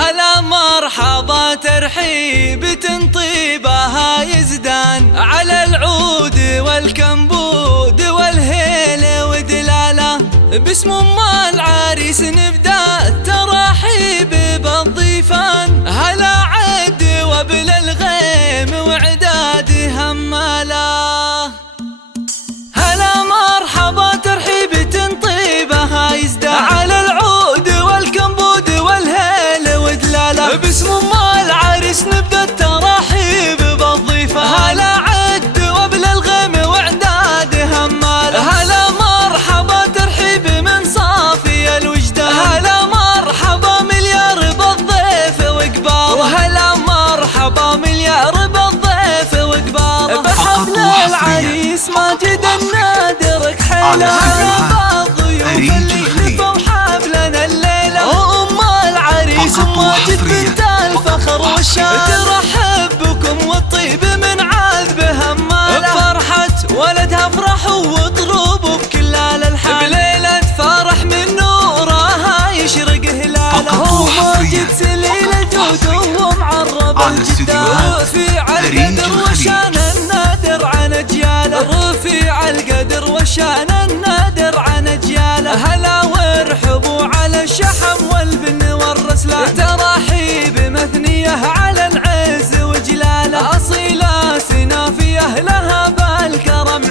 هلا مرحبا ترحيب تنطيبها يزدان على العود والكمبود والهيل ودلاله. باسم ام العريس نبدا التراحيب بالضيفان. هلا عد وبل الغيم وعداد هماله. هلا مرحبا ترحيب تنطيبها يزدان على العود والكمبود والهيل ودلاله. باسم ام العريس نبدا التراحيب بالضيفان. هلا عد وبل الغيم وعداد هماله. هلا مرحبا ترحيب من صافي الوجدان. هلا مرحبا مليار بالضيف وقباله. وهلا مرحبا مليار بالضيف وقباله. بحفل العريس ماجد النادر كحيله. بالضيوف اللي لفوا حفلنا الليله. وام العريس ماجد بنت الفخر والشان ترحب بكم والطيب من عذب هماله. بفرحة ولدها افرحوا واطربوا بكل الالحان. بليلة فرح من نورها يشرق هلاله. وماجد سليل الجود ومعرب الجدال. رفيع القدر وشان النادر عن اجياله. رفيع القدر وشان النادر عن اجياله. هلا وارحبوا على الشحم والبن والرسلان. تراحيب مثنيه على العز وجلاله. اصيله سنافيه لها بالكرم